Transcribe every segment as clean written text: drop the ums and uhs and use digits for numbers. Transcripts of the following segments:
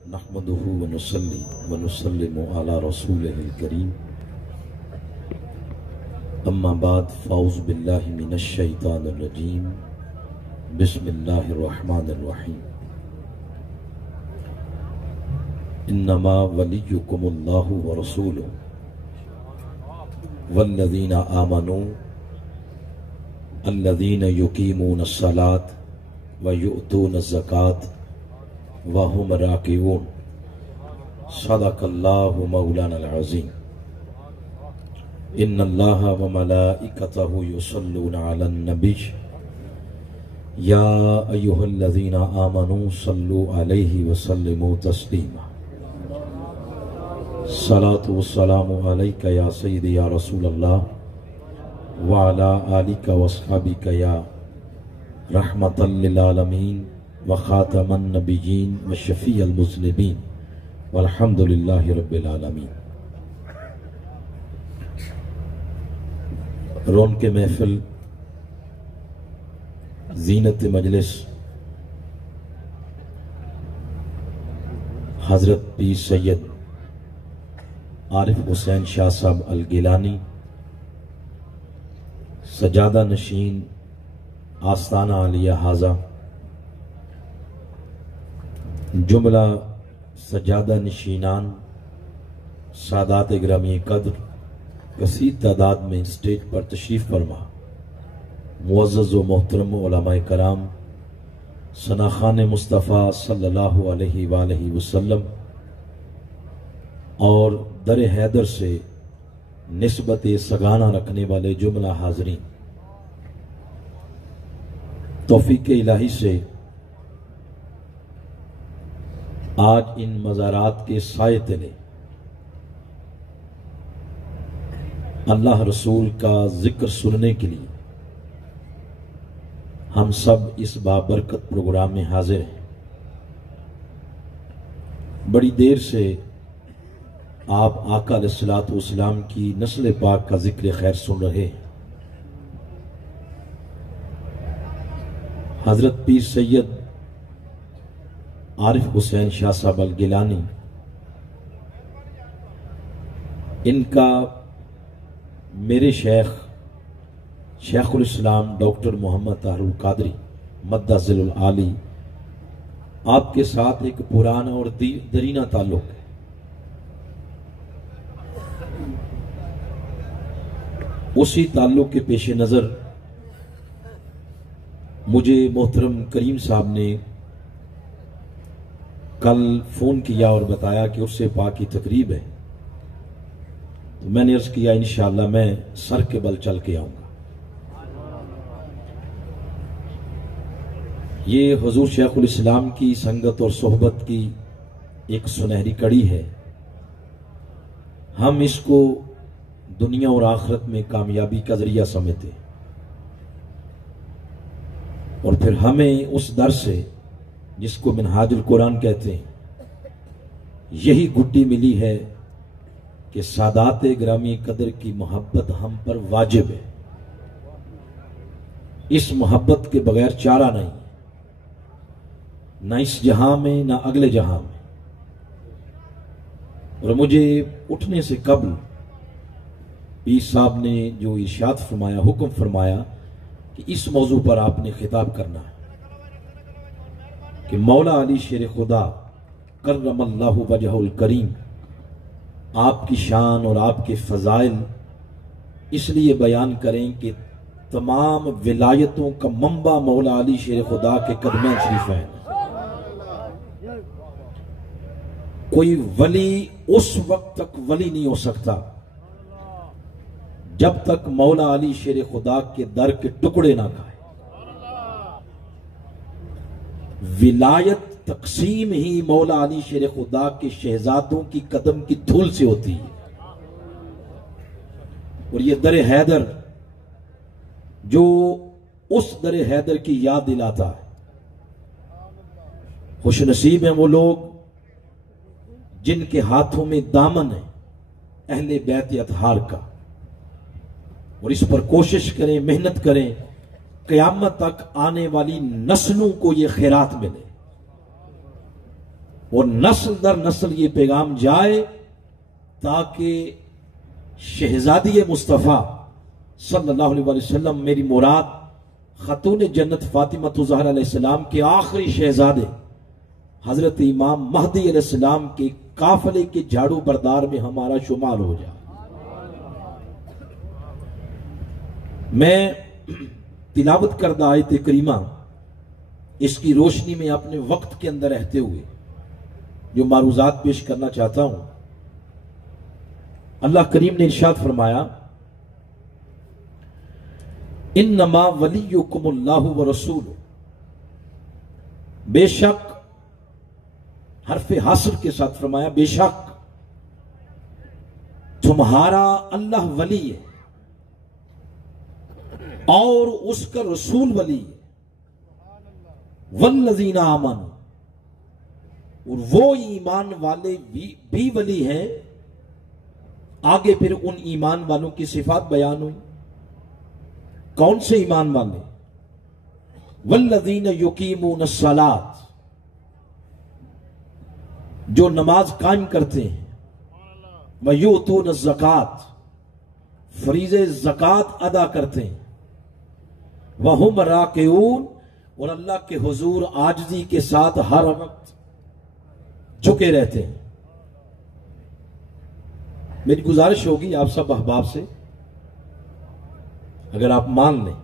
नहमदुहु व नुसल्ली व नुसल्लिमु अला रसूलिहिल करीम। अम्मा बाद फ़ाउज़ु बिल्लाहि मिनश शैतानिर रजीम। बिस्मिल्लाहिर रहमानिर रहीम। इन्नमा वलियुकुमुल्लाहु व रसूलुहु वल्लज़ीना आमनू अल्लज़ीना युकीमूनस सलात व युअतूनज़ ज़कात व हुम राकिऊन। सदक़ल्लाहु मौलानाल अज़ीम। इन्नल्लाहा व मलाइकतहु युसल्लूना अलन नबी या अय्युहल्लज़ीना आमनू सल्लू अलैहि व सल्लिमू तस्लीमा। सलातु वस्सलामु अलैका या सय्यदी या रसूलल्लाह व अला आलिका व अस्हाबिका या रहमतल लिल आलमीन व खातमन नबिय्यीन व शफीअल मुज़निबीन वल्हम्दुलिल्लाहि रब्बिल आलमीन। रौनक महफिल, ज़ीनत मजलिस, हज़रत पीर सैयद आरिफ हुसैन शाह साहब अल गिलानी, सजादा नशीन आस्ताना आलिया हाजा, जुमला सजादा नशीनान, सादात ग्रामी कद्र, कसीर तादाद में स्टेज पर तशरीफ फरमा, मुअज़्ज़ज़ व मोहतरम उलमाए कराम, सनाखान मुस्तफ़ा सल्लल्लाहु अलैहि वालैहि वसल्लम और दर हैदर से निस्बत सगाना रखने वाले जुमला हाज़रीन, तौफीक इलाही से आज इन मज़ारात के साए तले अल्लाह रसूल का जिक्र सुनने के लिए हम सब इस बाबरकत प्रोग्राम में हाजिर हैं। बड़ी देर से आप आका अलैहिस्सलातु वस्सलाम की नस्ल पाक का जिक्र खैर सुन रहे हैं। हजरत पीर सैयद आरिफ हुसैन शाह साहब अल गिलानी, इनका मेरे शेखुल इस्लाम डॉक्टर मोहम्मद तारुल कादरी मद्दज़िलुल आली, आपके साथ एक पुराना और दरीना ताल्लुक है। उसी ताल्लुक के पेश नज़र मुझे मोहतरम करीम साहब ने कल फोन किया और बताया कि उससे पाक की तकरीब है, तो मैंने अर्ज किया इंशाअल्लाह मैं सर के बल चल के आऊंगा। ये हुजूर शेखुल इस्लाम की संगत और सोहबत की एक सुनहरी कड़ी है। हम इसको दुनिया और आखिरत में कामयाबी का जरिया समझते हैं और फिर हमें उस दर से जिसको मिनहाजुल कुरान कहते हैं, यही गुड्डी मिली है कि सादात ग्रामी कदर की मोहब्बत हम पर वाजिब है। इस मोहब्बत के बगैर चारा नहीं, ना इस जहां में ना अगले जहां में। और मुझे उठने से कबल पीर साहब ने जो इरशाद फरमाया, हुक्म फरमाया कि इस मौजू पर आपने खिताब करना है कि मौला अली शेर खुदा कर्रमल्लाहु वजहुल करीम, आपकी शान और आपके फजाइल इसलिए बयान करें कि तमाम विलायतों का मंबा मौला अली शेर खुदा के कदम शरीफ है। कोई वली उस वक्त तक वली नहीं हो सकता जब तक मौला अली शेर खुदा के दर के टुकड़े ना खाए। विलायत तकसीम ही मौला अली शेर खुदा के शहजादों की कदम की धूल से होती है। और ये दर हैदर जो उस दर हैदर की याद दिलाता है, खुशनसीब हैं वो लोग जिनके हाथों में दामन है अहले बैत अतहार का। और इस पर कोशिश करें, मेहनत करें, क़यामत तक आने वाली नस्लों को ये खैरात मिले। और नस्ल दर नस्ल ये पैगाम जाए ताकि शहजादी मुस्तफ़ा सल्लल्लाहु अलैहि वसल्लम, मेरी मुराद खतून जन्नत फातिमा ज़हरा अलैहिस्सलाम के आखिरी शहजादे हजरत इमाम महदी अलैहिस्सलाम के काफले के झाड़ू बरदार में हमारा शुमार हो जाए। मैं तिलावत करदा आयत करीमा इसकी रोशनी में अपने वक्त के अंदर रहते हुए जो मारूजात पेश करना चाहता हूं। अल्लाह करीम ने इरशाद फरमाया, इन्नमा वलियुकुमुल्लाहु व रसूलुहु, बेशक हरफे हासिल के साथ फरमाया, बेशक तुम्हारा अल्लाह वली है और उसका रसूल वली है। वल्लज़ीना आमनू, और वो ईमान वाले भी वली हैं। आगे फिर उन ईमान वालों की सिफात बयान हुई। कौन से ईमान वाले? वल्लज़ीना युकीमूनस्सलात, जो नमाज कायम करते हैं, व युतूनज़्ज़कात, फरीज़े ज़कात अदा करते हैं, वहुम राकिऊन, और अल्लाह के हुजूर आजिज़ी के साथ हर वक्त झुके रहते हैं। मेरी गुजारिश होगी आप सब अहबाब से, अगर आप मान लें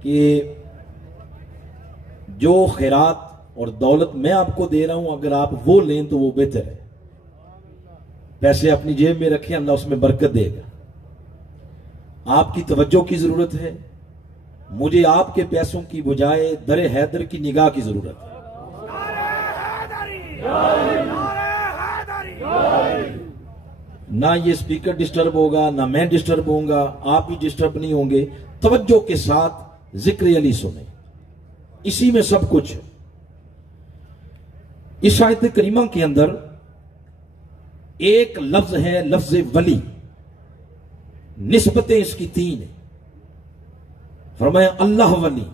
कि जो खैरात और दौलत मैं आपको दे रहा हूं, अगर आप वो लें तो वो बेहतर है। पैसे अपनी जेब में रखें, अल्लाह उसमें बरकत देगा। आपकी तवज्जो की जरूरत है, मुझे आपके पैसों की बजाय दरे हैदर की निगाह की जरूरत है। ना ये स्पीकर डिस्टर्ब होगा, ना मैं डिस्टर्ब होऊंगा, आप भी डिस्टर्ब नहीं होंगे। तवज्जो के साथ जिक्र अली सुने, इसी में सब कुछ है। इस आयत करीमा के अंदर एक लफ्ज है, लफ्ज वली। निस्बतें इसकी तीन है। फरमाया अल्लाह वली,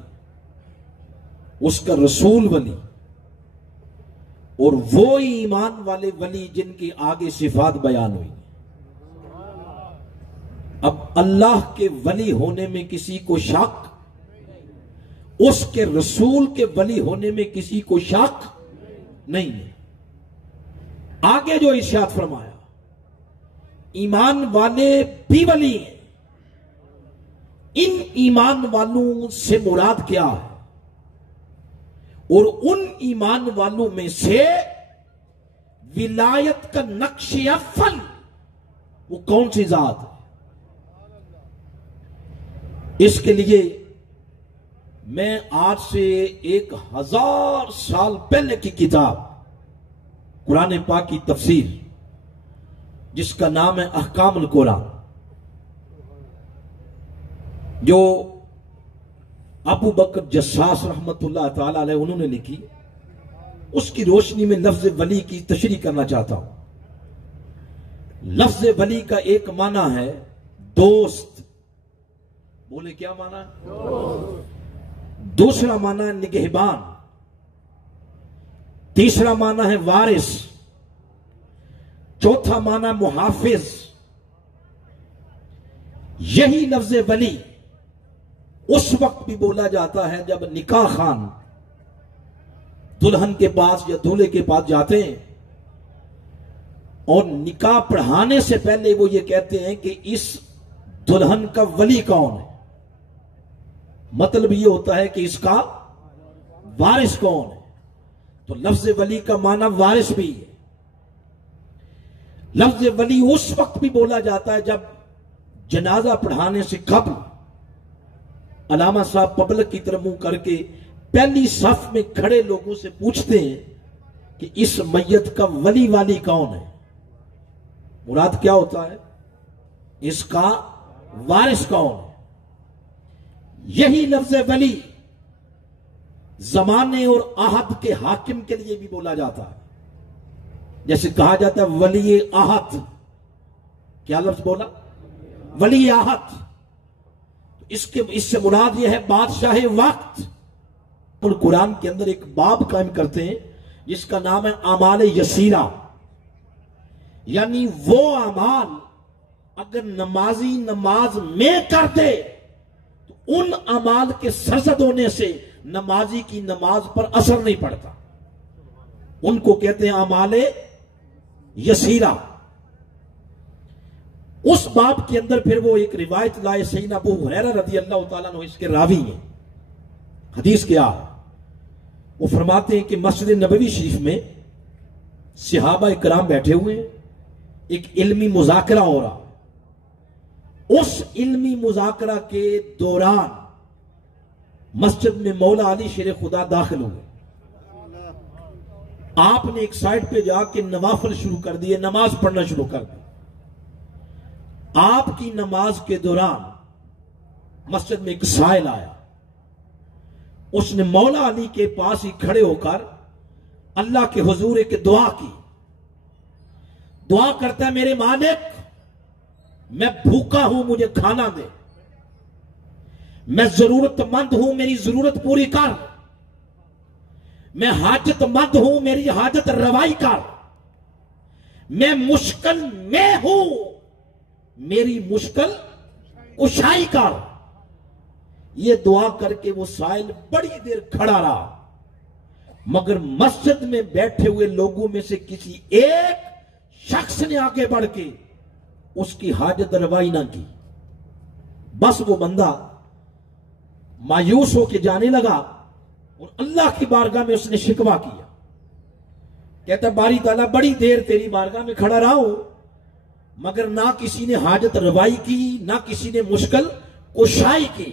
उसका रसूल वली, और वो ईमान वाले वली जिनकी आगे सिफात बयान हुई। अब अल्लाह के वली होने में किसी को शक, उसके रसूल के वली होने में किसी को शक नहीं है। आगे जो इरशाद फरमाया, ईमान वाले भी वली हैं। इन ईमान वालों से मुराद क्या है? और उन ईमान वालों में से विलायत का नक्श अव्वल वो कौन सी जात है? इसके लिए मैं आज से 1000 साल पहले की किताब कुरान पाक की तफसीर, जिसका नाम है अहकामुल कुरान, जो अबू बकर जस्सास रहमतुल्लाह ताला अलैह उन्होंने लिखी, उसकी रोशनी में लफ्ज वली की तशरीह करना चाहता हूं। लफ्ज वली का एक माना है दोस्त। बोले क्या माना? दोस्त। दूसरा माना है निगहबान। तीसरा माना है वारिस। चौथा माना मुहाफिज। यही लफ्ज वली उस वक्त भी बोला जाता है जब निकाह खान दुल्हन के पास या दूल्हे के पास जाते हैं और निकाह पढ़ाने से पहले वो ये कहते हैं कि इस दुल्हन का वली कौन है। मतलब ये होता है कि इसका वारिस कौन है। तो लफ्ज वली का माना वारिस भी है। लफ्ज वली उस वक्त भी बोला जाता है जब जनाजा पढ़ाने से कबल अलामा साहब पब्लिक की तरफ मुंह करके पहली सफ में खड़े लोगों से पूछते हैं कि इस मैयत का वली वाली कौन है। मुराद क्या होता है? इसका वारिस कौन है। यही लफ्ज वली जमाने और आहद के हाकिम के लिए भी बोला जाता है। जैसे कहा जाता है वली आहद। क्या लफ्ज बोला? वली आहद। इससे मुराद यह है बादशाह वक्त। और कुरान के अंदर एक बाब कायम करते हैं, जिसका नाम है अमाल यसीरा, यानी वो अमाल अगर नमाजी नमाज में कर दे तो उन अमाल के सरजद होने से नमाजी की नमाज पर असर नहीं पड़ता। उनको कहते हैं अमाले यसीरा। उस बाब के अंदर फिर वो एक रिवायत लाए, सैयदना अबू हुरैरा रज़ी अल्लाह तआला अन्हु इसके रावी हैं। हदीस क्या है, वो फरमाते हैं कि मस्जिद नबवी शरीफ में सहाबा इकराम बैठे हुए हैं, एक इल्मी मुज़ाकरा हो रहा। उस इल्मी मुज़ाकरा के दौरान मस्जिद में मौला अली शेर खुदा दाखिल हुए। आपने एक साइड पे जाके नवाफिल शुरू कर दिए, नमाज पढ़ना शुरू कर दी। आपकी नमाज के दौरान मस्जिद में एक साइल आया, उसने मौला अली के पास ही खड़े होकर अल्लाह के हुजूर एक दुआ की। दुआ करता है, मेरे मालिक मैं भूखा हूं, मुझे खाना दे। मैं जरूरतमंद हूं, मेरी जरूरत पूरी कर। मैं हाजतमंद हूं, मेरी हाजत रवाई कर। मैं मुश्किल में हूं, मेरी मुश्किल कुशाई कर। ये दुआ करके वो साइल बड़ी देर खड़ा रहा, मगर मस्जिद में बैठे हुए लोगों में से किसी एक शख्स ने आगे बढ़ के उसकी हाजत रवाई ना की। बस वो बंदा मायूस होकर जाने लगा और अल्लाह की बारगाह में उसने शिकवा किया। कहता, बारी ताला बड़ी देर तेरी बारगाह में खड़ा रहा हूं, मगर ना किसी ने हाजत रवाई की, ना किसी ने मुश्किल कुशाई की।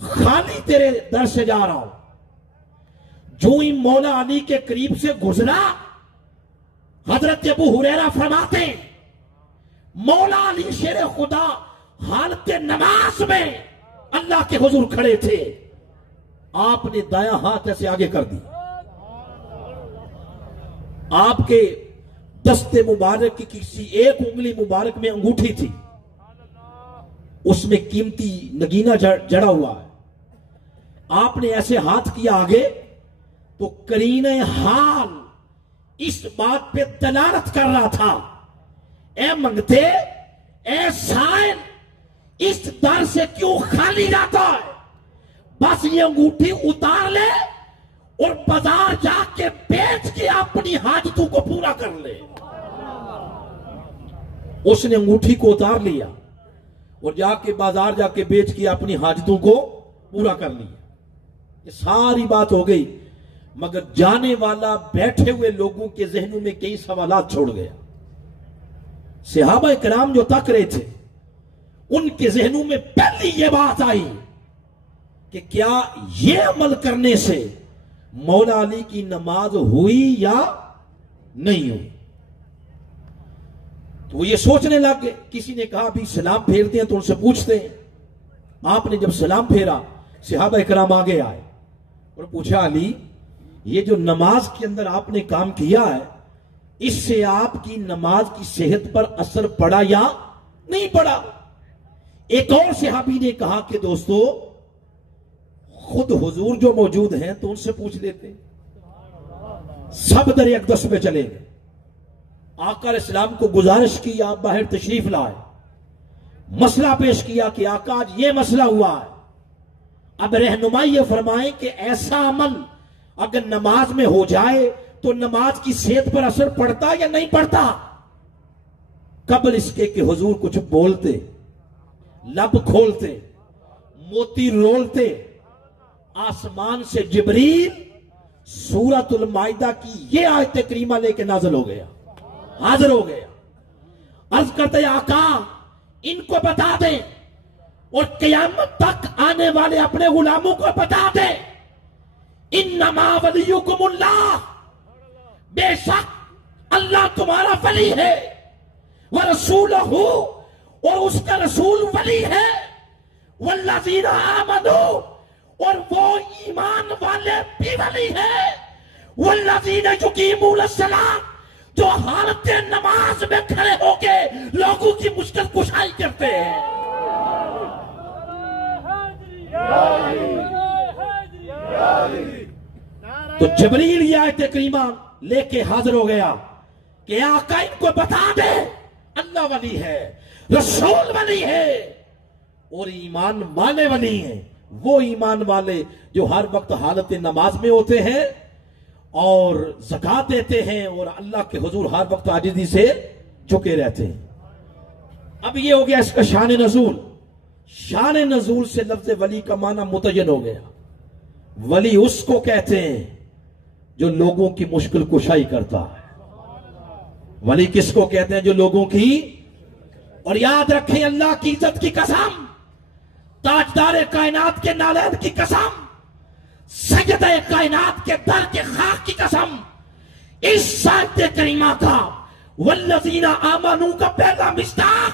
खाली तेरे दर से जा रहा हूं। जो ही मौला अली के करीब से गुजरा, हजरत अबू हुरैरा फरमाते, मौला अली शेर खुदा हालत नमाज में अल्लाह के हुजूर खड़े थे। आपने दायां हाथ ऐसे आगे कर दी। आपके दस्ते मुबारक की किसी एक उंगली मुबारक में अंगूठी थी, उसमें कीमती नगीना जड़ा हुआ है। आपने ऐसे हाथ किया आगे, तो करीने हाल इस बात पे दलालत कर रहा था, ए मंगते, ए साइल, इस दर से क्यों खाली जाता है? बस ये अंगूठी उतार ले और बाजार जाके बेच के अपनी हाजतों को पूरा कर ले। उसने अंगूठी को उतार लिया और जाके बाजार जाके बेच के अपनी हाजतों को पूरा कर लिया। ये सारी बात हो गई, मगर जाने वाला बैठे हुए लोगों के जहनों में कई सवालात छोड़ गया। सहाबा इकराम जो तक रहे थे, उनके जहनों में पहली ये बात आई कि क्या ये अमल करने से मौला अली की नमाज हुई या नहीं हुई। तो वो ये सोचने लग गए। किसी ने कहा अभी सलाम फेरते हैं तो उनसे पूछते हैं। आपने जब सलाम फेरा, सहाबा इकराम आगे आए और पूछा, अली ये जो नमाज के अंदर आपने काम किया है, इससे आपकी नमाज की सेहत पर असर पड़ा या नहीं पड़ा। एक और सहाबी ने कहा कि दोस्तों, खुद हुजूर जो मौजूद हैं तो उनसे पूछ लेते। सब दर अक़दस में चले गए। आका इस्लाम को गुजारिश की, आप बाहर तशरीफ लाए। मसला पेश किया कि आका आज ये मसला हुआ है, अब रहनुमाई फरमाएं कि ऐसा अमल अगर नमाज में हो जाए तो नमाज की सेहत पर असर पड़ता या नहीं पड़ता। कबल इसके कि हुजूर कुछ बोलते, लब खोलते, मोती रोलते, आसमान से जिब्रील सूरतुल माइदा की ये आयत करीमा लेके नाज़िल हो गया, हाजिर हो गया। अर्ज करते आका इनको बता दें और क़यामत तक आने वाले अपने गुलामों को बता दें, इन्नमा वलियुकुमुल्लाह, बेशक अल्लाह तुम्हारा वली है, व रसूलहू, और उसका रसूल वली है, वल्लज़ीना आमनू, और वो ईमान वाले भी वली है, वल्लज़ीना युकीमूनस्सलात, जो हालत नमाज में खड़े होके लोगों की मुश्किल कुशाई करते हैं। तो जबरील ये आयत करीमा लेके हाजिर हो गया कि आका इनको बता दे अल्लाह वली है, रसूल वली है और ईमान वाले वली हैं। वो ईमान वाले जो हर वक्त हालत नमाज में होते हैं और ज़कात देते हैं और अल्लाह के हुजूर हर वक्त आजिज़ी से झुके रहते हैं। अब ये हो गया इसका शान नजूल। शान नजूल से लफ्ज़ वली का माना मुतय्यन हो गया। वली उसको कहते हैं जो लोगों की मुश्किल कुशाई करता है। वली किसको कहते हैं? जो लोगों की, और याद रखें अल्लाह की इज्जत की कसम, ताजदार कायनात के नालैन की कसम, सैयद कायनात के दर के खाक की कसम, इस आयत करीमा का वल्लज़ीना आमनू का पहला मिस्ताक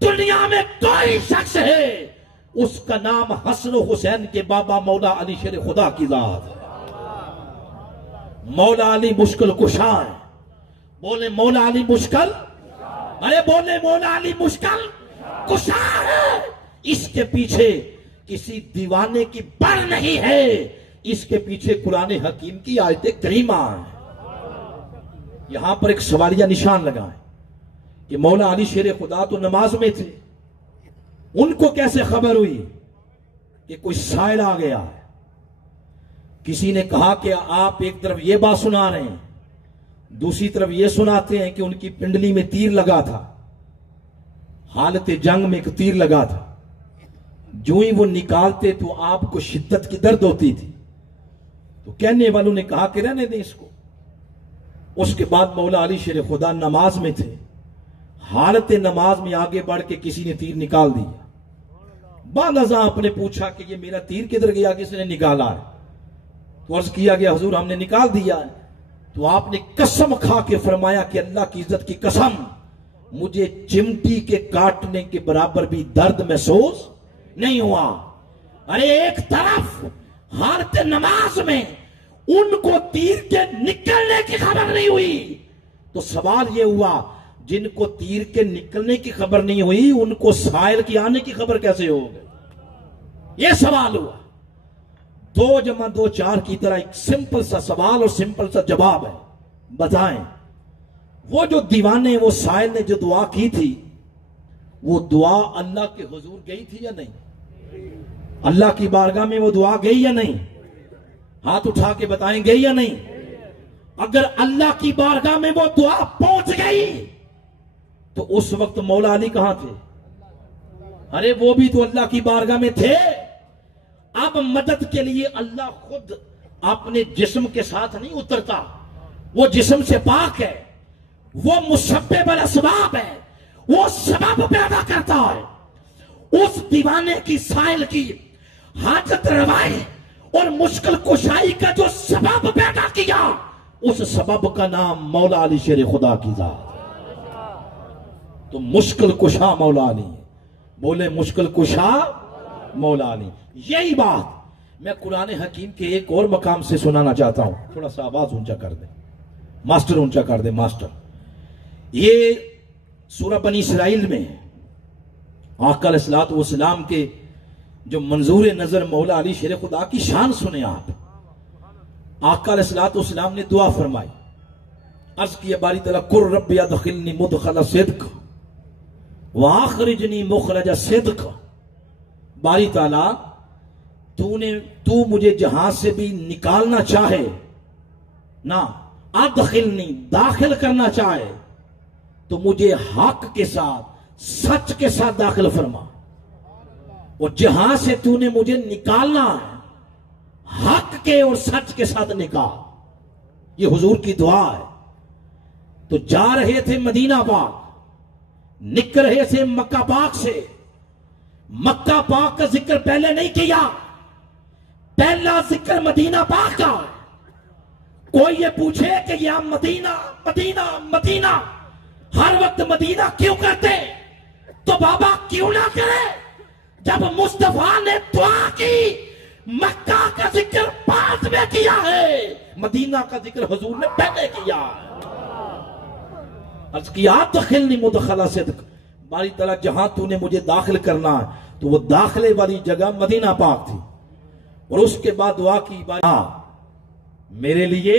दुनिया में कोई शख्स है उसका नाम हसन हुसैन के बाबा मौला अली शेर खुदा की जात। मौला अली मुश्किल कुशा है। बोले मौला अली मुश्किल, अरे बोले मौला अली मुश्किल कुशा है। इसके पीछे किसी दीवाने की बल नहीं है, इसके पीछे कुरान हकीम की आयत करीमा है। यहां पर एक सवालिया निशान लगाएं कि मौला अली शेर खुदा तो नमाज में थे, उनको कैसे खबर हुई कि कोई साइल आ गया है? किसी ने कहा कि आप एक तरफ ये बात सुना रहे हैं, दूसरी तरफ ये सुनाते हैं कि उनकी पिंडली में तीर लगा था, हालत जंग में एक तीर लगा था, जो ही वो निकालते तो आपको शिद्दत की दर्द होती थी। तो कहने वालों ने कहा कि रहने दें इसको। उसके बाद मौला अली शेर खुदा नमाज में थे, हालत नमाज में आगे बढ़ के किसी ने तीर निकाल दिया। बादशाह आपने पूछा कि ये मेरा तीर किधर गया, किसने निकाला है? तो अर्ज किया गया हुजूर हमने निकाल दिया है। तो आपने कसम खा के फरमाया कि अल्लाह की इज्जत की कसम, मुझे चिमटी के काटने के बराबर भी दर्द महसूस नहीं हुआ। अरे एक तरफ हालत नमाज में उनको तीर के निकलने की खबर नहीं हुई, तो सवाल यह हुआ जिनको तीर के निकलने की खबर नहीं हुई उनको साइल की आने की खबर कैसे हो गई? यह सवाल हुआ। 2 जमा 2 4 की तरह एक सिंपल सा सवाल और सिंपल सा जवाब है। बताएं वो जो दीवाने, वो साइल ने जो दुआ की थी, वो दुआ अल्लाह के हुजूर गई थी या नहीं? अल्लाह की बारगाह में वो दुआ गई या नहीं? हाथ उठा के बताएं गई या नहीं? अगर अल्लाह की बारगाह में वो दुआ पहुंच गई तो उस वक्त मौला अली कहां थे? अरे वो भी तो अल्लाह की बारगाह में थे। अब मदद के लिए अल्लाह खुद अपने जिस्म के साथ नहीं उतरता, वो जिस्म से पाक है, वो मुसब्बिबुल असबाब है, वो सबब पैदा करता है। उस दीवाने की साइल की हाजत रवाई और मुश्किल कुशाई का जो सबब पैदा किया, उस सबब का नाम मौला अली शेर खुदा की जात। तो मुश्किल कुशा मौला अली। बोले मुश्किल कुशा मौला अली। यही बात मैं कुरान हकीम के एक और मकाम से सुनाना चाहता हूं। थोड़ा सा आवाज ऊंचा कर दे मास्टर, ऊंचा कर दे मास्टर। ये सूरह बनी इसराइल में आका अलैहिस्सलातु वस्सलाम के जो मंजूर नजर मौला अली शेर खुदा की शान सुने आप। आका अलैहिस्सलातु वस्सलाम ने दुआ फरमाई, अर्ज किया बारी तआला कुर रब्बी अदखिलनी मुदखल सिद्क व अखरिजनी मुखरज सिद्क। बारी तआला तू मुझे जहां से भी निकालना चाहे ना, अदखिलनी दाखिल करना चाहे तो मुझे हक के साथ सच के साथ दाखिल फरमा, और जहां से तूने मुझे निकालना है हक के और सच के साथ निकाल। ये हुजूर की दुआ है। तो जा रहे थे मदीना पाक, निकल रहे थे मक्का पाक से। मक्का पाक का जिक्र पहले नहीं किया, पहला जिक्र मदीना पाक का। कोई ये पूछे कि यह मदीना मदीना मदीना हर वक्त मदीना क्यों करते, तो बाबा क्यों ना करे। जब मुस्तफा ने दुआ की, मक्का का जिक्र बाद में किया है, मदीना का जिक्र हुजूर ने पहले किया है। अर्ज किया दखिलनी मुदखला सिद्क, बारी तआला जहां तूने मुझे दाखिल करना है तो वो दाखिले वाली जगह मदीना पाक थी। और उसके बाद दुआ की, मेरे लिए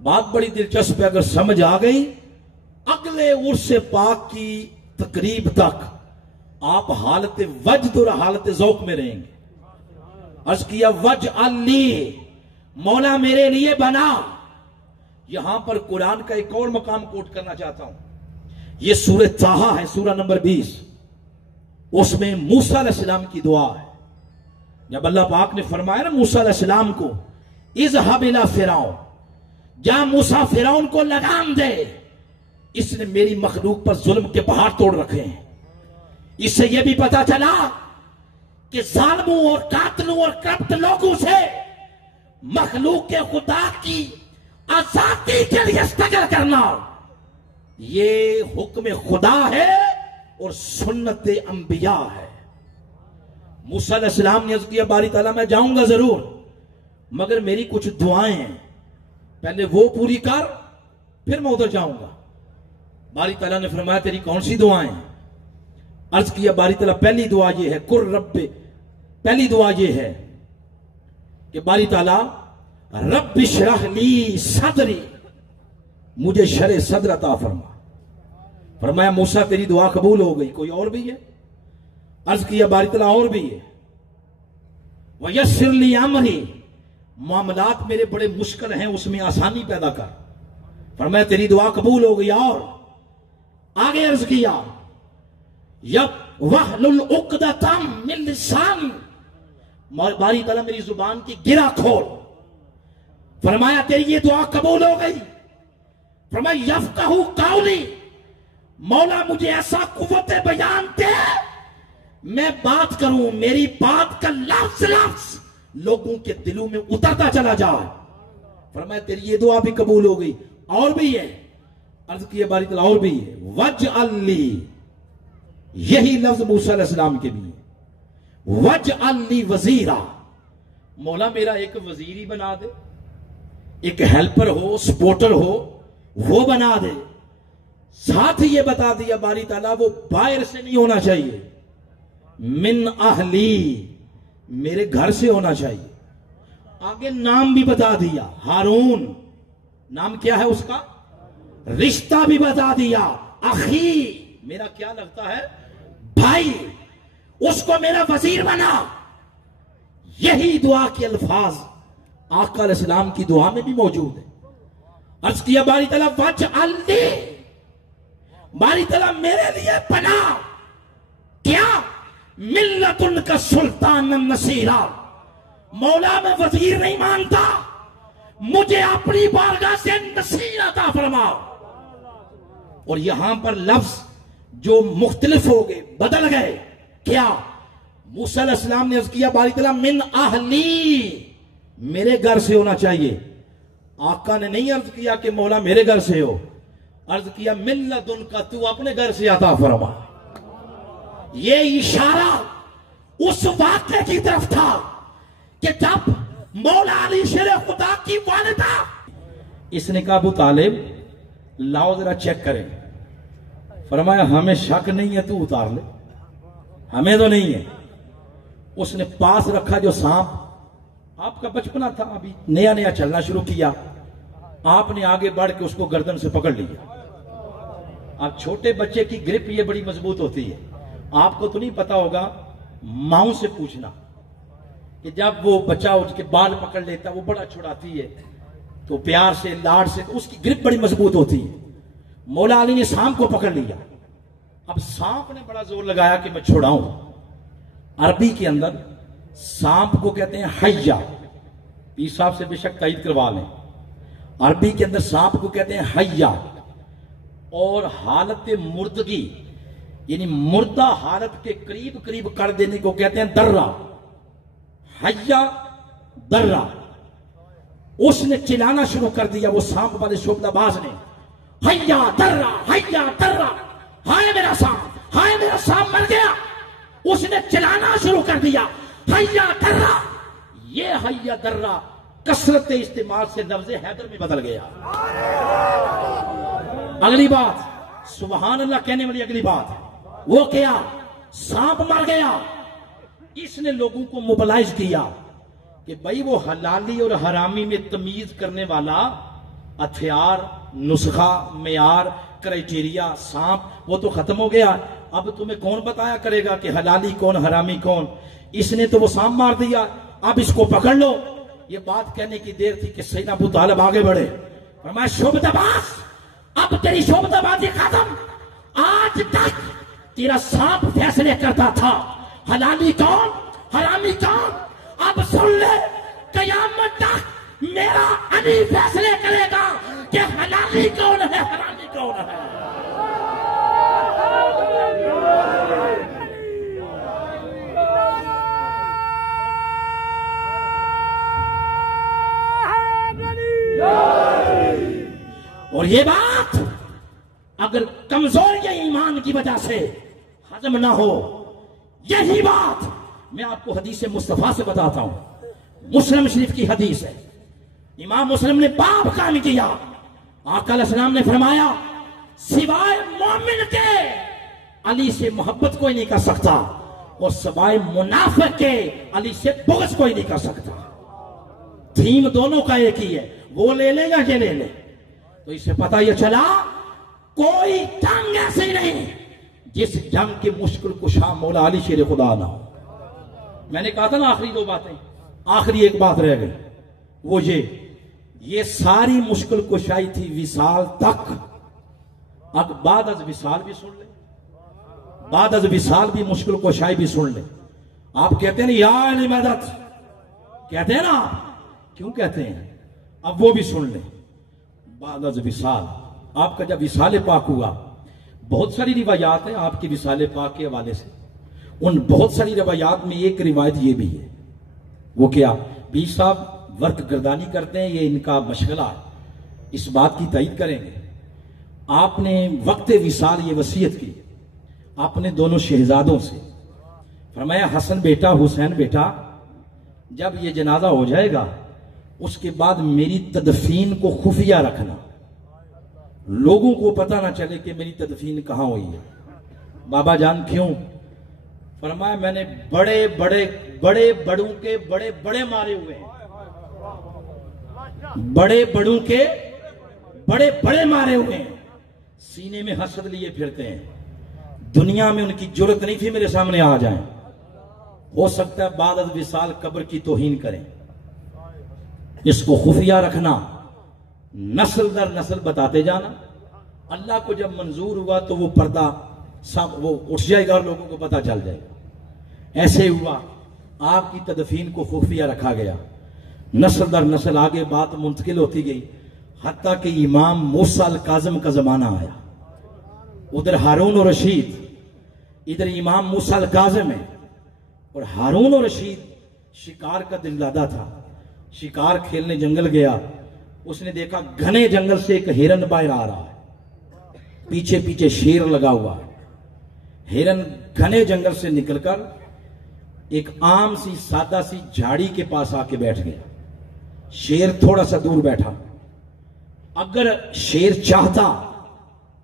बात बड़ी दिलचस्प है, अगर समझ आ गई अगले उर्स पाक की तकरीब तक आप हालत वजद और हालत ज़ौक में रहेंगे। अर्ज किया वज अली, मौला मेरे लिए बना। यहां पर कुरान का एक और मकाम कोट करना चाहता हूं। यह सूरह ताहा है, सूरह नंबर 20। उसमें मूसा अलैहिस्सलाम की दुआ है। जब अल्लाह पाक ने फरमाया ना मूसा अलैहिस्सलाम को, इज़हब इला फिरौन, जा मूसा फिरौन को लगाम दे, इसने मेरी मखलूक पर जुल्म के पहाड़ तोड़ रखे हैं। इससे यह भी पता चला कि जालिमों और कातिलों और करप्ट लोगों से मखलूक के खुदा की आजादी के लिए स्ट्रगल करना ये हुक्म खुदा है और सुन्नत अंबिया है। मूसा अलैहिस्सलाम ने अर्ज़ किया, बारी ताला मैं जाऊंगा जरूर, मगर मेरी कुछ दुआएं हैं, पहले वो पूरी कर, फिर मैं उधर जाऊंगा। बारी ताला ने फरमाया, तेरी कौन सी दुआएं? अर्ज किया, बारी ताला पहली दुआ ये है, कुर रब्बे, पहली दुआ ये है कि बारी ताला रब्बि इश्रह ली सदरी, मुझे शरे सद्र अता फरमा। फरमाया मूसा तेरी दुआ कबूल हो गई। कोई और भी है? अर्ज किया बारी ताला और भी है, वयस्सिर ली अमरी, मामलात मेरे बड़े मुश्किल हैं उसमें आसानी पैदा कर। फरमाया तेरी दुआ कबूल हो गई। और आगे अर्ज किया, यब वहलुल उक़दतम मिन लिसान, बारी ताला मेरी जुबान की गिरा खोल। फरमाया तेरी ये दुआ कबूल हो गई। फरमाया यफ़क़हू क़ौली, मौला मुझे ऐसा कुव्वत बयान दे, मैं बात करूं, मेरी बात का लफ्ज़ लफ्ज़ लोगों के दिलों में उतरता चला जाए। फरमाया तेरी ये दुआ भी कबूल हो गई। और भी है, अर्ज किया बारी ताला और भी है, वज अली, यही लफ्ज मूसा अलैहिस्सलाम के लिए, वज अली वजीरा, मौला मेरा एक वजीर ही बना दे, एक हेल्पर हो, सपोर्टर हो, वो बना दे। साथ ही ये बता दिया बारी ताला वो बाहर से नहीं होना चाहिए, मिन अहली, मेरे घर से होना चाहिए। आगे नाम भी बता दिया, हारून, नाम क्या है उसका, रिश्ता भी बता दिया, अखी, मेरा क्या लगता है भाई, उसको मेरा वजीर बना। यही दुआ के अल्फाज आका अलैहिस्सलाम की दुआ में भी मौजूद है। अर्ज किया बारी ताला वज अली, बारी ताला मेरे लिए बना क्या, मिल्लतुन का सुल्तान नसीरा, मौला मैं वजीर नहीं मानता, मुझे अपनी बारगाह से नसीर अता फरमाओ। और यहां पर लफ्ज जो मुख्तलिफ हो गए, बदल गए, क्या, मूसा अलैहिस्सलाम ने अर्ज किया बारी ताला मिन अहली, मेरे घर से होना चाहिए। आका ने नहीं अर्ज किया कि मौला मेरे घर से हो, अर्ज किया मिल्लतुन का, तू अपने घर से अता फरमा। ये इशारा उस वाक़े की तरफ था कि जब मौला अली शेर खुदा की वालिदा, इसने कहा अबू तालिब लाओ जरा चेक करें। फरमाया हमें शक नहीं है, तू उतार ले, हमें तो नहीं है। उसने पास रखा जो सांप, आपका बचपना था, अभी नया नया चलना शुरू किया, आपने आगे बढ़ के उसको गर्दन से पकड़ लिया। अब छोटे बच्चे की ग्रिप ये बड़ी मजबूत होती है, आपको तो नहीं पता होगा, मां से पूछना कि जब वो बच्चा उसके बाल पकड़ लेता, वो बड़ा छुड़ाती है, तो प्यार से लाड से, तो उसकी ग्रिप बड़ी मजबूत होती है। मौला अली ने सांप को पकड़ लिया। अब सांप ने बड़ा जोर लगाया कि मैं छुड़ाऊं। अरबी के अंदर सांप को कहते हैं हय्या, पीर साहब से बेशक तईद करवा लें, अरबी के अंदर सांप को कहते हैं हय्या। और हालत मुर्दगी, यानी मुर्दा हालत के करीब करीब कर देने को कहते हैं दर्रा, हय्या दर्रा। उसने चिल्लाना शुरू कर दिया, वो सांप वाले शोभनाबाज ने, हय्या दर्रा, हय्या दर्रा, हाय मेरा सांप, हाय मेरा सांप मर गया। उसने चिल्लाना शुरू कर दिया, हय्या दर्रा। ये हय्या दर्रा कसरत इस्तेमाल से लफ्ज़ हैदर में बदल गया। अगली बात, सुभान अल्लाह कहने वाली अगली बात है, वो क्या, सांप मर गया। इसने लोगों को मोबिलाइज किया कि भाई वो हलाली और हरामी में तमीज करने वाला हथियार, नुस्खा, मेयार, क्राइटेरिया, सांप, वो तो खत्म हो गया। अब तुम्हें कौन बताया करेगा कि हलाली कौन हरामी कौन? इसने तो वो सांप मार दिया, अब इसको पकड़ लो। ये बात कहने की देर थी कि सैयदना अबू तालिब आगे बढ़े, फरमाया शोबदाबाज, अब तेरी शोबदाबाजी खत्म। आज तक तेरा सांप फैसले करता था, हलाली कौन हरामी कौन। अब सुन ले, कयामत तक मेरा अली फैसले करेगा कि हलाली कौन है हरामी कौन है। और ये बात अगर कमजोर या ईमान की वजह से हजम ना हो, यही बात मैं आपको हदीस मुस्तफा से बताता हूं। मुस्लिम शरीफ की हदीस है, इमाम मुस्लिम ने बाब काम किया। आका अलैहिस्सलाम ने फरमाया, सिवाय मोमिन के अली से मोहब्बत कोई नहीं कर सकता, और सिवाय मुनाफिक के अली से बुग़्ज़ कोई नहीं कर सकता। थीम दोनों का एक ही है, वो ले ले या ये ले ले। तो इससे पता यह चला कोई जंग ऐसी नहीं जिस जंग की मुश्किल कुशा मौला अली शेर खुदा ना हो। मैंने कहा था ना आखिरी दो बातें, आखिरी एक बात रह गई, वो ये सारी मुश्किल कुशाई थी विसाल तक। अब बाद अज विसाल भी सुन ले, बाद अज विसाल भी मुश्किल कुशाई भी सुन ले। आप कहते हैं ना या अली मदद, कहते हैं ना, क्यों कहते हैं? अब वो भी सुन ले। बाद अज विसाल, आपका जब विसाल पाक हुआ, बहुत सारी रिवायात है आपकी विसाल पाक के हवाले से। उन बहुत सारी रिवायात में एक रिवायत ये भी है, वो क्या, पीर साहब वर्क गर्दानी करते हैं, ये इनका मशगला है, इस बात की तायीद करेंगे। आपने वक्त विसाल ये वसीयत की आपने दोनों शहजादों से, फरमाया हसन बेटा, हुसैन बेटा, जब ये जनाजा हो जाएगा उसके बाद मेरी तदफीन को खुफिया रखना, लोगों को पता ना चले कि मेरी तदफीन कहां हुई है। बाबा जान क्यों? फरमाया मैंने बड़े बड़े बड़े बड़ों के बड़े बड़े मारे हुए हैं, बड़े बड़ों के बड़े बड़े मारे हुए हैं, सीने में हसद लिए फिरते हैं। दुनिया में उनकी जरूरत नहीं थी मेरे सामने आ जाएं। हो सकता है बाद अज़ विसाल कब्र की तौहीन करें। इसको खुफिया रखना, नस्ल दर नस्ल बताते जाना। अल्लाह को जब मंजूर हुआ तो वो पर्दा सब वो उठ जाएगा और लोगों को पता चल जाएगा। ऐसे हुआ, आपकी तदफीन को खुफिया रखा गया, नस्ल दर नस्ल आगे बात मुंतकिल होती गई, हत्ता कि इमाम मूसा अल काज़िम का जमाना आया। उधर हारून और रशीद, इधर इमाम मूसा अल काज़िम है। और हारून और रशीद शिकार का दिलदादा था, शिकार खेलने जंगल गया, उसने देखा घने जंगल से एक हिरन बाहर आ रहा है, पीछे पीछे शेर लगा हुआ है। हिरन घने जंगल से निकलकर एक आम सी सादा सी झाड़ी के पास आके बैठ गया। शेर थोड़ा सा दूर बैठा। अगर शेर चाहता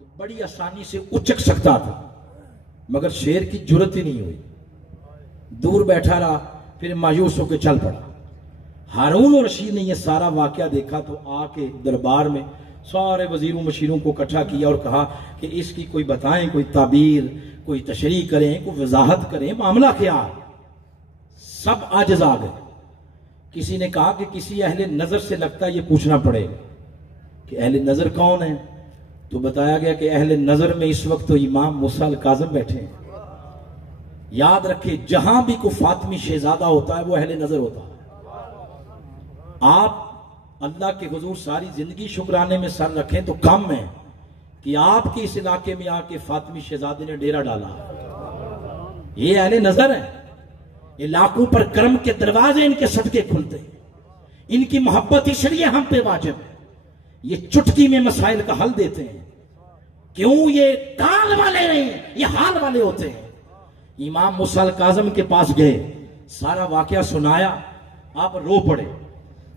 तो बड़ी आसानी से उचक सकता था, मगर शेर की जुर्रत ही नहीं हुई, दूर बैठा रहा, फिर मायूस होकर चल पड़ा। हारून और रशीद ने यह सारा वाकया देखा तो आके दरबार में सारे वजीरों मशीरों को इकट्ठा किया और कहा कि इसकी कोई बताएं, कोई ताबीर, कोई तशरीह करें, कोई वजाहत करें, मामला क्या है। सब आजिज आ गए। किसी ने कहा कि किसी अहले नजर से लगता है ये पूछना पड़ेगा कि अहले नजर कौन है। तो बताया गया कि अहले नजर में इस वक्त तो इमाम मूसा अल काज़िम बैठे हैं। याद रखे, जहां भी कोई फातिमी शहजादा होता है वो अहले नजर होता है। आप अल्लाह के हुजूर सारी जिंदगी शुक्राने में सर रखें तो कम है कि आपके इस इलाके में आके फातिमी शहजादे ने डेरा डाला। ये अहले नजर है। इलाकों पर कर्म के दरवाजे इनके सदके खुलते हैं, इनकी मोहब्बत इसलिए हम पे वाजिब है। ये चुटकी में मसाइल का हल देते हैं। क्यों? ये काल वाले नहीं, ये हाल वाले होते हैं। इमाम मूसा अल काज़िम के पास गए, सारा वाकया सुनाया, आप रो पड़े।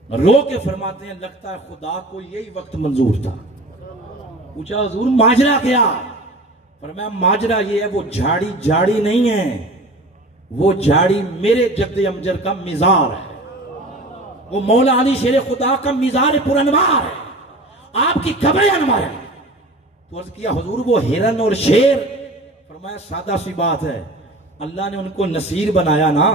रो के फरमाते हैं लगता है खुदा को यही वक्त मंजूर था। पूछा हुजूर माजरा क्या? फरमाया माजरा ये है, वो झाड़ी झाड़ी नहीं है, वो झाड़ी मेरे जद्द अमजर का मिजार है। वो मौला अली शेर खुदा का मिजाज पुरनवार है, आपकी कब्रें अनवर है। तो अर्ज किया हुजूर वो हिरन और शेर, फरमाया सादा सी बात है, अल्लाह ने उनको नसीर बनाया ना,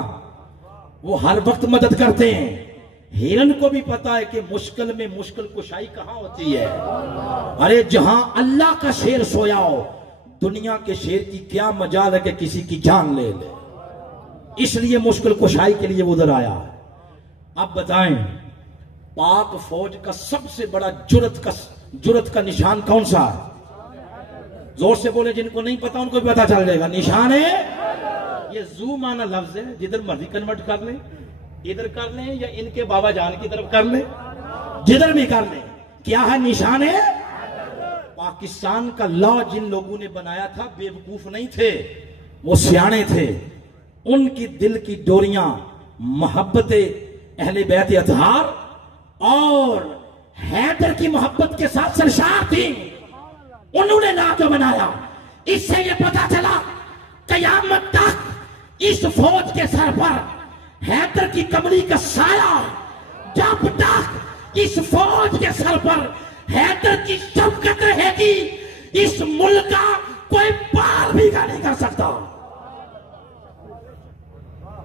वो हर वक्त मदद करते हैं। हिरन को भी पता है कि मुश्किल में मुश्किल कुशाई कहां होती है। अरे जहां अल्लाह का शेर सोया हो, दुनिया के शेर की क्या मजाल है कि किसी की जान ले ले, इसलिए मुश्किल कुशाई के लिए उधर आया। अब बताएं, पाक फौज का सबसे बड़ा जुर्रत का निशान कौन सा है? जोर से बोले, जिनको नहीं पता उनको भी पता चल जाएगा। निशान है, ये जू माना लफ्ज है, जिधर मर्जी कन्वर्ट कर ले, इधर कर ले या इनके बाबा जान की तरफ कर ले, जिधर भी कर ले। क्या है? निशान है। पाकिस्तान का लॉ जिन लोगों ने बनाया था बेवकूफ नहीं थे, वो सियाने थे। उनकी दिल की डोरियां मोहब्बत अहले बैत अतहार और हैदर की मोहब्बत के साथ सरशार थी। उन्होंने लॉ जो बनाया, इससे ये पता चला कयामत तक इस फौज के सर पर हैदर की कमरी का साया, जब तक इस फौज के सर पर हैदर की शफकत रहेगी, इस मुल्क का कोई बाल भी नहीं कर सकता।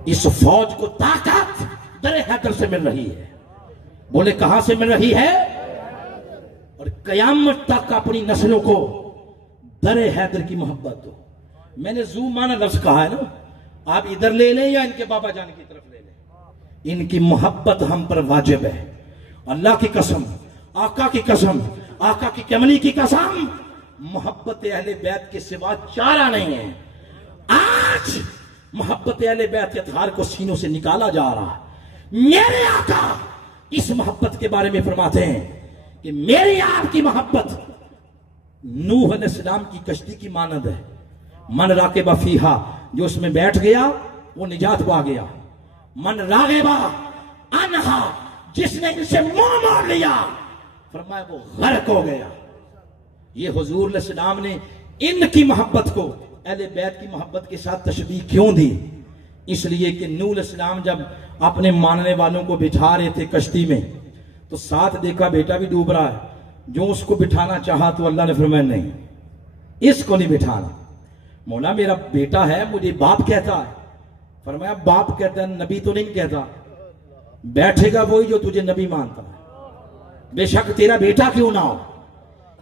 इस फौज को ताकत दर हैदर से मिल रही है। बोले कहां से मिल रही है? और कयामत तक अपनी नस्लों को दर हैदर की मोहब्बत दो। मैंने जू माना लफ्ज कहा है ना, आप इधर ले लें या इनके बाबा जान की तरफ ले लें, इनकी मोहब्बत हम पर वाजिब है। अल्लाह की कसम, आका की कसम, आका की कमली की कसम, मोहब्बत अहले बैत के सिवा चारा नहीं है। आज मोहब्बत अहले बैत अतहार को सीनों से निकाला जा रहा है। मेरे आका इस मोहब्बत के बारे में फरमाते हैं कि मेरी आपकी मोहब्बत नूह अलैहिस्सलाम की कश्ती की मानद है। मन राकेबा फीहा, जो उसमें बैठ गया वो निजात पा गया। मन रागेबा अनहा, जिसने इनसे मुंह मोड़ लिया, फरमाया वो गर्क हो गया। ये हुजूर अलैहिस्सलाम ने इनकी मोहब्बत को अहले बैत की मोहब्बत के साथ तशबीह क्यों दी? इसलिए कि नूह अलैहिस्सलाम जब अपने मानने वालों को बिठा रहे थे कश्ती में, तो साथ देखा बेटा भी डूब रहा है। जो उसको बिठाना चाहा तो अल्लाह ने फरमाया नहीं, इसको नहीं बिठाना। मौला मेरा बेटा है, मुझे बाप कहता है। फरमाया बाप कहता है, नबी तो नहीं कहता। बैठेगा वही जो तुझे नबी मानता है, बेशक तेरा बेटा क्यों ना हो।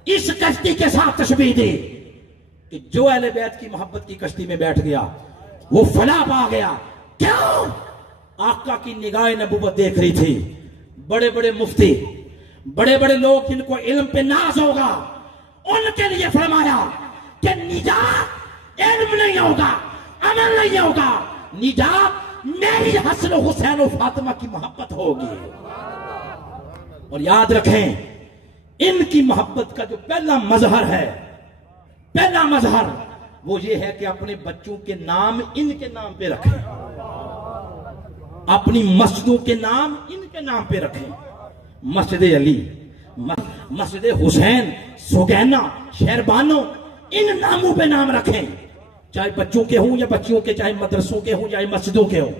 इस कश्ती के साथ तशबीह दी कि जो अहले बैत की मोहब्बत की कश्ती में बैठ गया वो फलाह पा गया। क्यों? आका की निगाह नबूवत देख रही थी। बड़े बड़े मुफ्ती, बड़े बड़े लोग जिनको इल्म पे नाज होगा, उनके लिए फरमाया कि निजात इल्म नहीं होगा, अमल नहीं होगा, निजात मेरी हसन हुसैन और फातिमा की मोहब्बत होगी। और याद रखें, इनकी मोहब्बत का जो पहला मजहर है, पहला मजहर वो ये है कि अपने बच्चों के नाम इनके नाम पे रखें, अपनी मस्जिदों के नाम इनके नाम पे रखें। मस्जिद अली, मस्जिद हुसैन, सुगैना, शहरबानो, इन नामों पे नाम रखें, चाहे बच्चों के हों या बच्चियों के, चाहे मदरसों के हों या मस्जिदों के हों।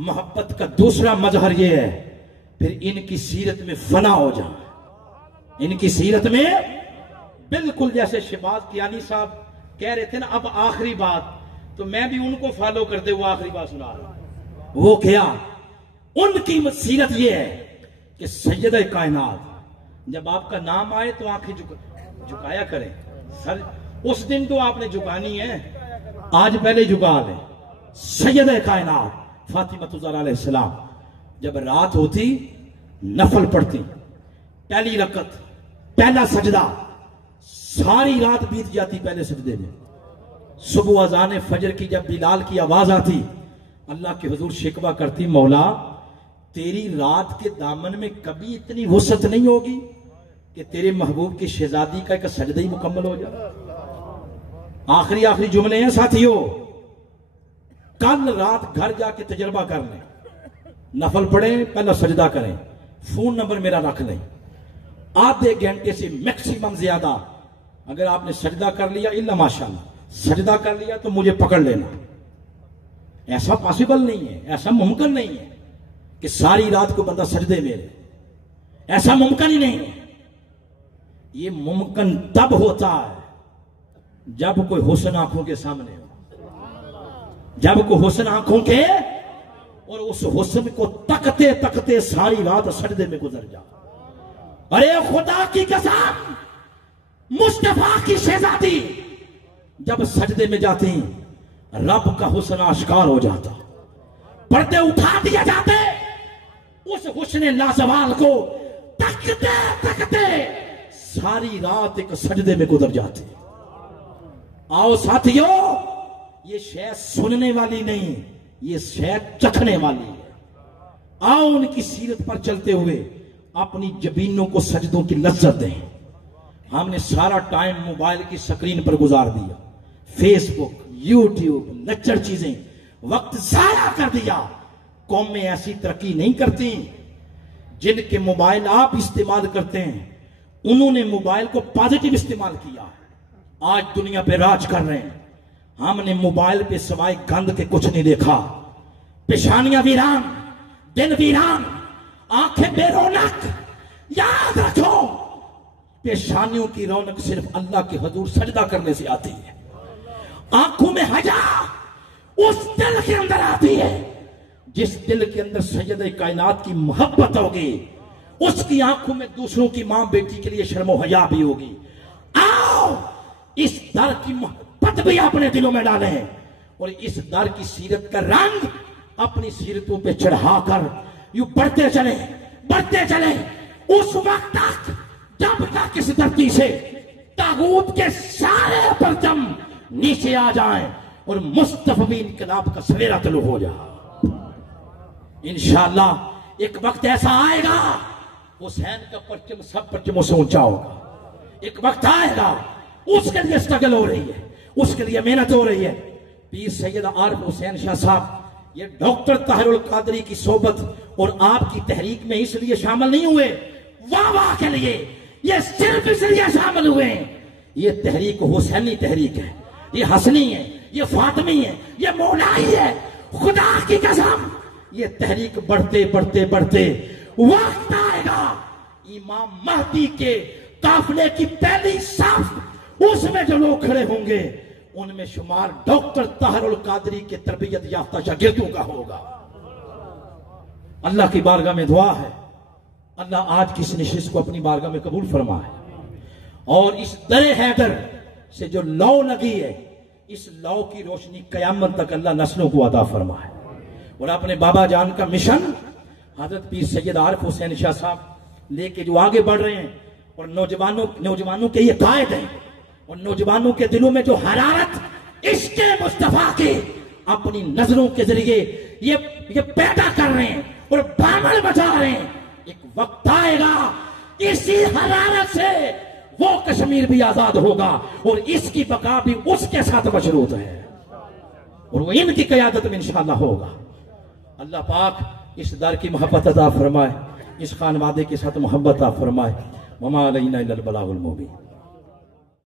मोहब्बत का दूसरा मजहर यह है, फिर इनकी सीरत में फना हो जाए। इनकी सीरत में बिल्कुल जैसे शहबाज कियानी साहब कह रहे थे ना, अब आखिरी बात, तो मैं भी उनको फॉलो करते हुए आखिरी बात सुना रहा हूं। वो क्या? उनकी सीरत यह है कि सैयद कायनात, जब आपका नाम आए तो आंखें झुकाया करें। सर उस दिन तो आपने झुकानी है, आज पहले झुका लें। सैयद कायनात फातिमा ज़हरा अलैहिस्सलाम जब रात होती नफल पढ़ती, पहली रकत, पहला सजदा, सारी रात बीत जाती पहले सजदे में। सुबह अजान फजर की जब बिलाल की आवाज आती, अल्लाह के हुजूर शिकवा करती, मौला तेरी रात के दामन में कभी इतनी वसअत नहीं होगी कि तेरे महबूब की शहजादी का एक सजदा ही मुकम्मल हो जाए। आखिरी आखिरी जुमले हैं साथियों, कल रात घर जाके तजर्बा कर लें, नफल पढ़ें, पहला सजदा करें, फोन नंबर मेरा रख लें। आधे घंटे से मैक्सिमम ज्यादा अगर आपने सजदा कर लिया, इल्ला माशाअल्लाह, सजदा कर लिया तो मुझे पकड़ लेना। ऐसा पॉसिबल नहीं है, ऐसा मुमकिन नहीं है। कि सारी रात को बंदा सजदे में रहे, ऐसा मुमकिन ही नहीं है। ये मुमकिन तब होता है जब कोई हुस्न आंखों के सामने हो, जब कोई हुस्न आंखों के, और उस हुस्न को तकते तकते सारी रात सजदे में गुजर जा। अरे खुदा की कसम, मुस्तफा की शहजादी जब सजदे में जाती, रब का हुस्न आश्कार हो जाता, पर्दे उठा दिए जाते, उस हुस्न लाजवाल को तकते तकते सारी रात एक सजदे में गुजर जाती। आओ साथियों, ये शय सुनने वाली नहीं, ये शय चखने वाली है। आओ उनकी सीरत पर चलते हुए अपनी जबीनों को सजदों की लज्जत दें। हमने सारा टाइम मोबाइल की स्क्रीन पर गुजार दिया, फेसबुक, यूट्यूब, लच्चर चीजें, वक्त जाया कर दिया। कौमें ऐसी तरक्की नहीं करती जिनके मोबाइल आप इस्तेमाल करते हैं, उन्होंने मोबाइल को पॉजिटिव इस्तेमाल किया, आज दुनिया पे राज कर रहे हैं। हमने मोबाइल पे सवाए गंद के कुछ नहीं देखा। पेशानियां वीरान, दिन वीरान, आंखें बेरौनक। याद रखो, पेशानियों की रौनक सिर्फ अल्लाह के हुजूर सजदा करने से आती है। आंखों में हया उस दिल के अंदर आती है जिस दिल के अंदर सैयद कायनात की मोहब्बत होगी, उसकी आंखों में दूसरों की मां बेटी के लिए शर्मो हया भी होगी। आओ इस दर की मोहब्बत भी अपने दिलों में डालें और इस दर की सीरत का रंग अपनी सीरतों पे चढ़ाकर यूं बढ़ते चले, बढ़ते चले उस वक्त तक जब तक इस धरती से तागूत के सारे परचम नीचे आ जाएं और मुस्तफवी इनकलाब का सवेरा तलू हो जाए। इंशाअल्लाह एक वक्त ऐसा आएगा, हुसैन का परचम सब परचमों से ऊंचा होगा। एक वक्त आएगा, उसके लिए स्ट्रगल हो रही है, उसके लिए मेहनत हो रही है। पीर सैयद आरिफ हुसैन शाह साहब ये डॉक्टर ताहिरुल कादरी की सोबत और आपकी तहरीक में इसलिए शामिल नहीं हुए वाह वाह के लिए, ये सिर्फ इसलिए शामिल हुए, ये तहरीक हुसैनी तहरीक है, ये हसनी है, ये फातमी है, ये मौलाई है। खुदा की कसम, ये तहरीक बढ़ते बढ़ते बढ़ते वक्त आएगा इमाम महदी के काफिले की पहली साफ उसमें जो लोग खड़े होंगे उनमें शुमार डॉक्टर ताहिरुल कादरी के तरबियत याफ्ता शागिर्दों का होगा। अल्लाह की बारगाह में दुआ है, अल्लाह आज की इस नशिस्त को अपनी बारगाह में कबूल फरमाए और इस दरे हैदर से जो लौ लगी है, इस लौ की रोशनी कयामत तक अल्लाह नस्लों को अता फरमाए और अपने बाबा जान का मिशन हजरत पीर सैयद आरिफ हुसैन शाह साहब लेके जो आगे बढ़ रहे हैं और नौजवानों के ये कायद हैं और नौजवानों के दिलों में जो हरारत इश्क़े मुस्तफा की अपनी नजरों के जरिए ये पैदा कर रहे हैं और बामल बचा रहे हैं, एक वक्त आएगा इसी हरारत से वो कश्मीर भी आजाद होगा और इसकी बका भी उसके साथ मशरूत है और वो इनकी क़यादत में इंशाअल्लाह होगा। अल्लाह पाक इस दर की मोहब्बत अता फरमाए, इस खानवादे के साथ मोहब्बत अता फरमाए। वमा अलैना इल्लल बलागुल मुबीन।